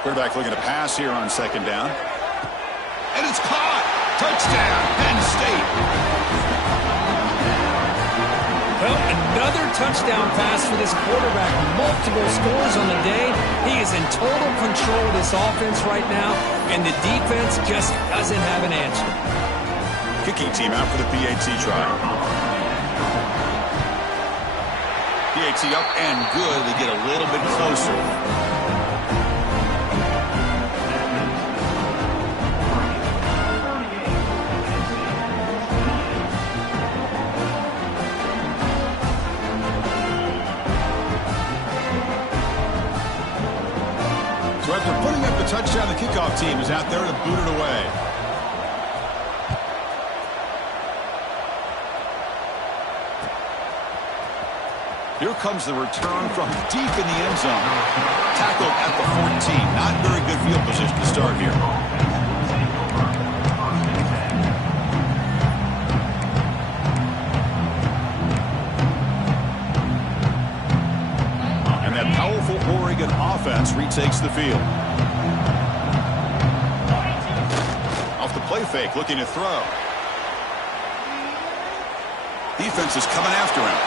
Quarterback looking to pass here on 2nd down. And it's caught. Touchdown, Penn State. Well, another touchdown pass for this quarterback. Multiple scores on the day. He is in total control of this offense right now, and the defense just doesn't have an answer. Kicking team out for the PAT try. PAT up and good. They get a little bit closer. So after putting up the touchdown, the kickoff team is out there to boot it away. Here comes the return from deep in the end zone. Tackled at the 14. Not very good field position to start here. And that powerful Oregon offense retakes the field. Off the play fake, looking to throw. Defense is coming after him.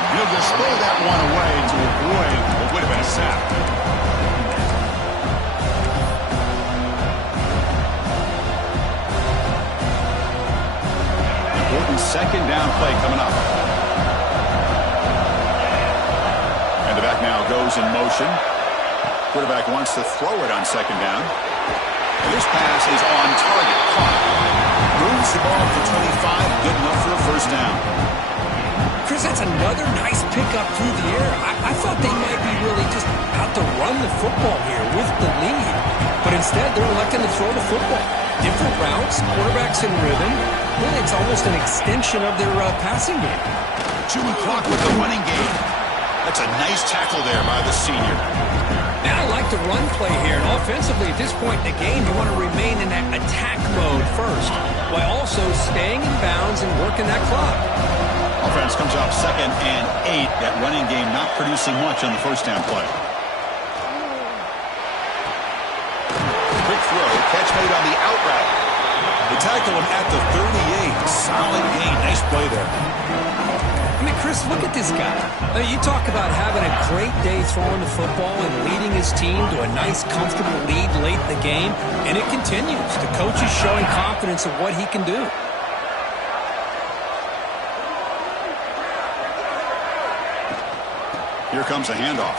He'll just throw that one away to avoid what would have been a sack. Important second down play coming up. And the back now goes in motion. Quarterback wants to throw it on second down. And this pass is on target. Caught. Moves the ball to 25. Good enough for a first down. Chris, that's another nice pickup through the air. I thought they might be really just out to run the football here with the lead. But instead, they're electing to throw the football. Different routes, quarterbacks in rhythm. Really, it's almost an extension of their passing game. Chewing clock with the running game. That's a nice tackle there by the senior. And I like the run play here. And offensively, at this point in the game, you want to remain in that attack mode first, while also staying in bounds and working that clock. Offense comes up 2nd and 8. That running game not producing much on the first down play. Quick throw. Catch made on the out route. They tackle him at the 38. Solid gain. Nice play there. I mean, Chris, look at this guy. You talk about having a great day throwing the football and leading his team to a nice, comfortable lead late in the game, and it continues. The coach is showing confidence of what he can do. Here comes a handoff.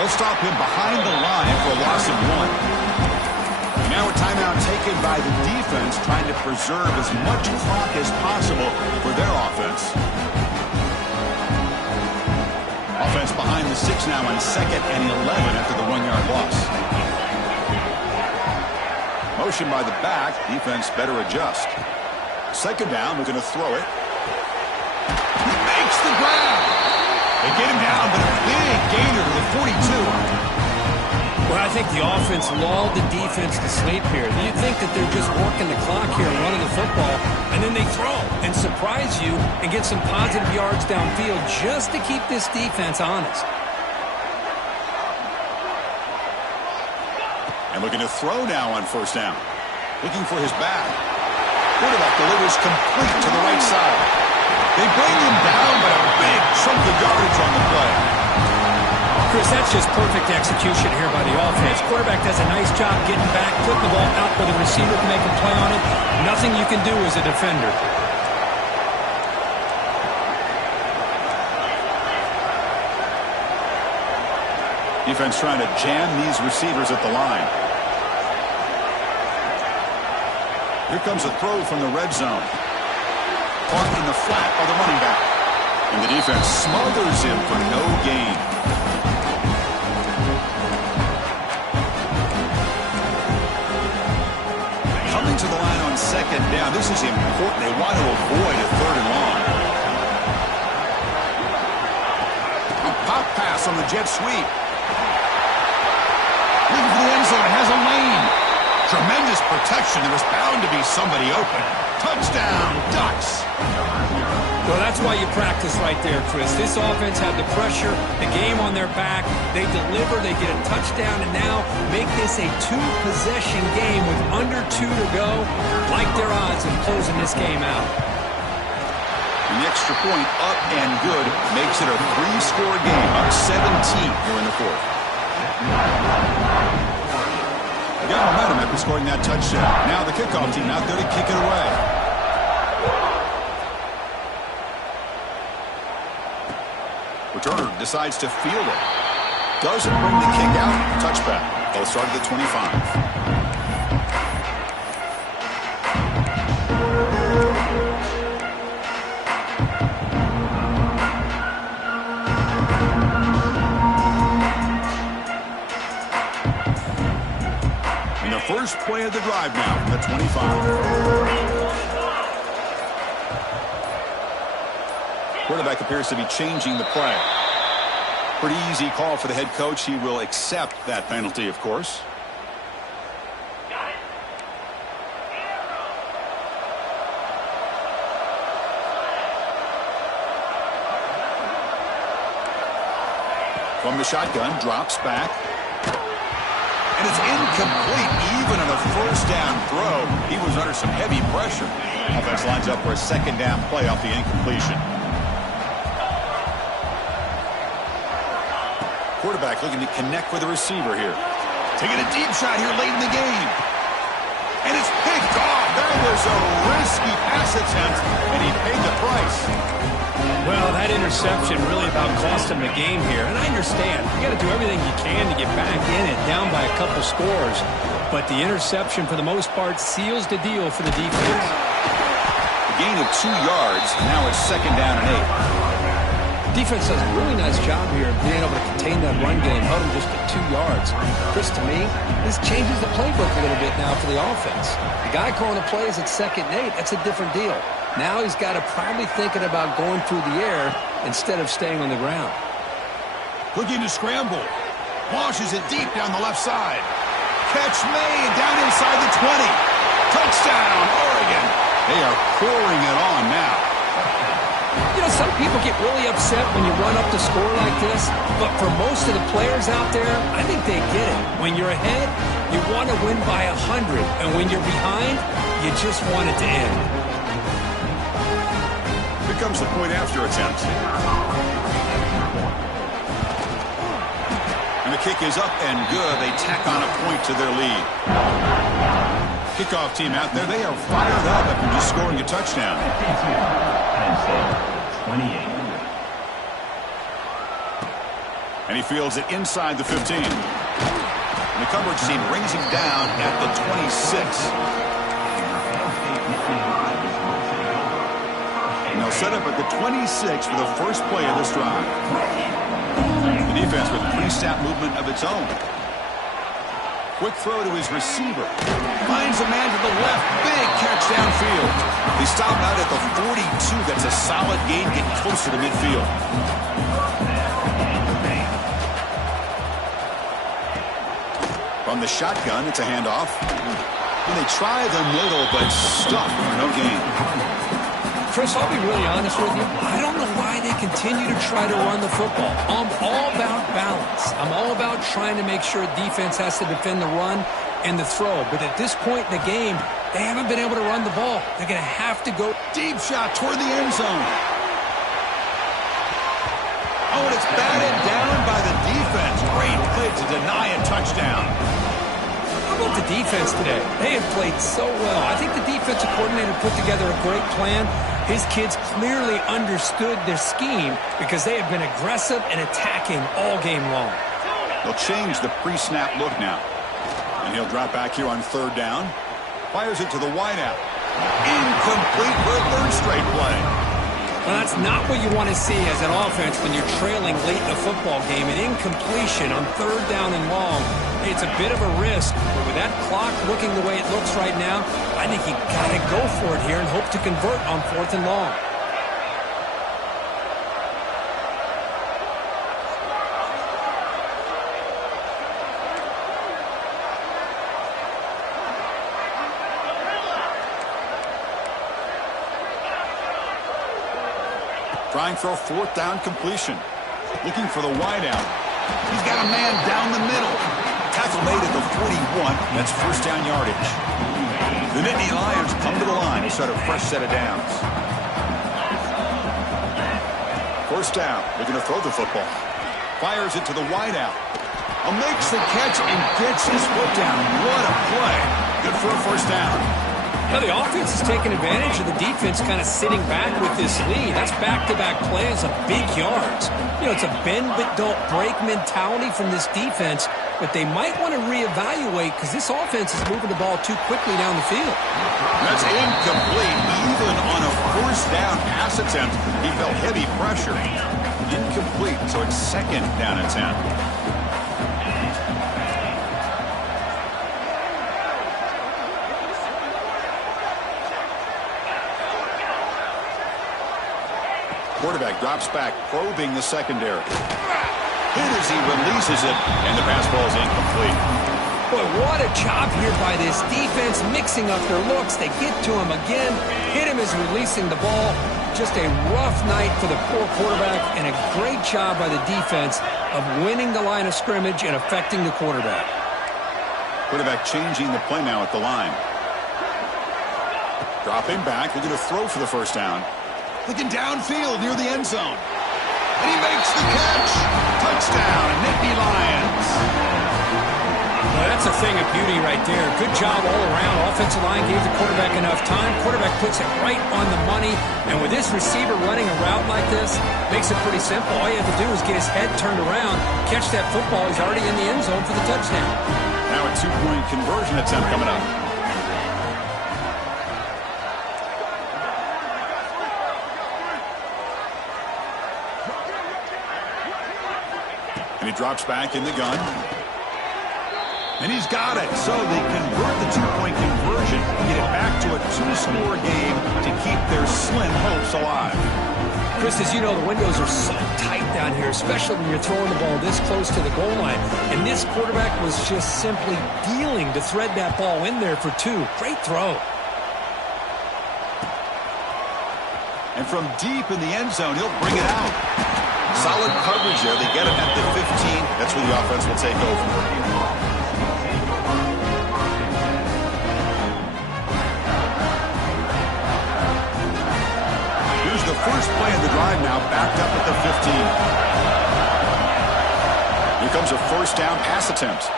They'll stop him behind the line for a loss of 1. Now a timeout taken by the defense, trying to preserve as much clock as possible for their offense. Offense behind the 6 now on 2nd and 11 after the 1-yard loss. Motion by the back. Defense better adjust. 2nd down, looking to throw it. He makes the grab. They get him down, but a big gainer to the 42. Well, I think the offense lulled the defense to sleep here. You'd think that they're just working the clock here and running the football, and then they throw and surprise you and get some positive yards downfield just to keep this defense honest. And looking to throw now on 1st down. Looking for his back. Quarterback delivers complete to the right side. They bring him down, but a big chunk of yardage on the play. Chris, that's just perfect execution here by the offense. Quarterback does a nice job getting back, putting the ball out where the receiver can make a play on it. Nothing you can do as a defender. Defense trying to jam these receivers at the line. Here comes a throw from the red zone. Caught in the flat by the running back. And the defense smothers him for no gain. Coming to the line on 2nd down. This is important. They want to avoid a 3rd and long. A pop pass on the jet sweep. Looking for the end zone. Has a lane. Tremendous protection. There was bound to be somebody open. Touchdown, Ducks. Well, that's why you practice right there, Chris. This offense had the pressure, the game on their back. They deliver, they get a touchdown, and now make this a 2-possession game with under 2 to go. Like their odds of closing this game out. The extra point up and good makes it a 3-score game, up 17 here in the 4th. They got momentum after scoring that touchdown. Now the kickoff team out there to kick it away. Returner decides to field it. Doesn't bring the kick out. Touchback. They'll start at the 25. First play of the drive now from the 25. Quarterback appears to be changing the play. Pretty easy call for the head coach. He will accept that penalty, of course. From the shotgun, drops back. And it's incomplete, even on a first down throw. He was under some heavy pressure. Offense lines up for a second down play off the incompletion. Quarterback looking to connect with the receiver here. Taking a deep shot here late in the game. And it's picked off. That was a risky pass attempt, and he paid the price. Well, that interception really about cost him the game here. And I understand. You got to do everything you can to get back in it, down by a couple scores. But the interception, for the most part, seals the deal for the defense. A gain of 2 yards. Now it's second down and 8. Defense does a really nice job here of being able to contain that run game, held him just at 2 yards. Chris, to me, this changes the playbook a little bit now for the offense. The guy calling the plays at 2nd and 8, that's a different deal. Now he's got to probably thinking about going through the air instead of staying on the ground. Looking to scramble. Launches it deep down the left side. Catch made down inside the 20. Touchdown, Oregon. They are pouring it on now. You know, some people get really upset when you run up the score like this, but for most of the players out there, I think they get it. When you're ahead, you want to win by 100, and when you're behind, you just want it to end. Here comes the point after attempt. And the kick is up and good. They tack on a point to their lead. Kickoff team out there, they are fired up after just scoring a touchdown. 28. And he fields it inside the 15. And the coverage team brings him down at the 26. And they'll set up at the 26 for the first play of this drive. The defense with pre-snap movement of its own. Quick throw to his receiver. Finds a man to the left. Big catch downfield. They stop out at the 42. That's a solid gain, getting closer to midfield. From the shotgun, it's a handoff. And they try the middle, but stuck for no gain. Chris, I'll be really honest with you. I don't know why they continue to try to run the football. I'm all about balance. I'm all about trying to make sure defense has to defend the run and the throw. But at this point in the game, they haven't been able to run the ball. They're going to have to go. Deep shot toward the end zone. Oh, and it's batted down by the defense. Great play to deny a touchdown. How about the defense today? They have played so well. I think the defensive coordinator put together a great plan. His kids clearly understood their scheme because they have been aggressive and attacking all game long. They'll change the pre-snap look now. And he'll drop back here on 3rd down. Fires it to the wideout. Incomplete for a 3rd straight play. Well, that's not what you want to see as an offense when you're trailing late in a football game. An incompletion on 3rd down and long. It's a bit of a risk, but with that clock looking the way it looks right now, I think you got to go for it here and hope to convert on 4th and long. Trying for a 4th down completion. Looking for the wideout. He's got a man down the middle. Tackle made at the 41. That's 1st down yardage. The Nittany Lions come to the line to start a fresh set of downs. 1st down. Looking to throw the football. Fires it to the wideout. Makes the catch and gets his foot down. What a play. Good for a 1st down. Now the offense is taking advantage of the defense kind of sitting back with this lead. That's back-to-back plays of big yards. You know, it's a bend but don't break mentality from this defense, but they might want to reevaluate because this offense is moving the ball too quickly down the field. That's incomplete. Even on a 1st down pass attempt, he felt heavy pressure. Incomplete, so it's 2nd down and 10. Quarterback drops back, probing the secondary. Hit as he releases it, and the pass ball is incomplete. Boy, what a job here by this defense, mixing up their looks. They get to him again, hit him as releasing the ball. Just a rough night for the poor quarterback, and a great job by the defense of winning the line of scrimmage and affecting the quarterback. Quarterback changing the play now at the line. Dropping back, looking to throw for the first down. Looking downfield near the end zone. And he makes the catch. Touchdown, Nittany Lions. Well, that's a thing of beauty right there. Good job all around. Offensive line gave the quarterback enough time. Quarterback puts it right on the money. And with this receiver running a route like this, makes it pretty simple. All you have to do is get his head turned around, catch that football. He's already in the end zone for the touchdown. Now a two-point conversion attempt coming up. And he drops back in the gun. And he's got it. So they convert the two-point conversion, get it back to a two-score game to keep their slim hopes alive. Chris, as you know, the windows are so tight down here, especially when you're throwing the ball this close to the goal line. And this quarterback was just simply dealing to thread that ball in there for two. Great throw. And from deep in the end zone, he'll bring it out. Solid coverage there. They get it at the 15. That's where the offense will take over. The first play of the drive now backed up at the 15. Here comes a first down pass attempt.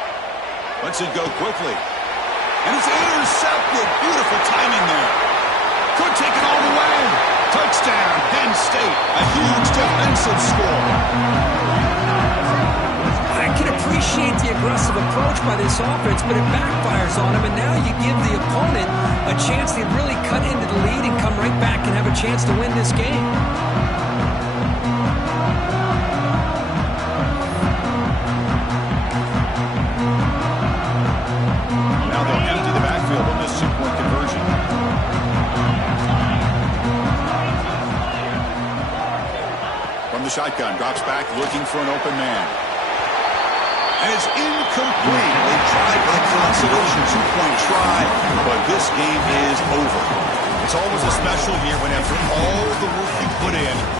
Lets it go quickly. And it's intercepted. Beautiful timing there. Could take it all the way. Touchdown, Penn State. A huge defensive score. I can appreciate the aggressive approach by this offense, but it backfires on him, and now you give the opponent a chance to really cut into the lead and come right back and have a chance to win this game. Now they'll empty the backfield on this two-point conversion. From the shotgun, drops back, looking for an open man. And it's incomplete. They tried for the consolation two-point try, but this game is over. It's always a special year when after all the work you put in,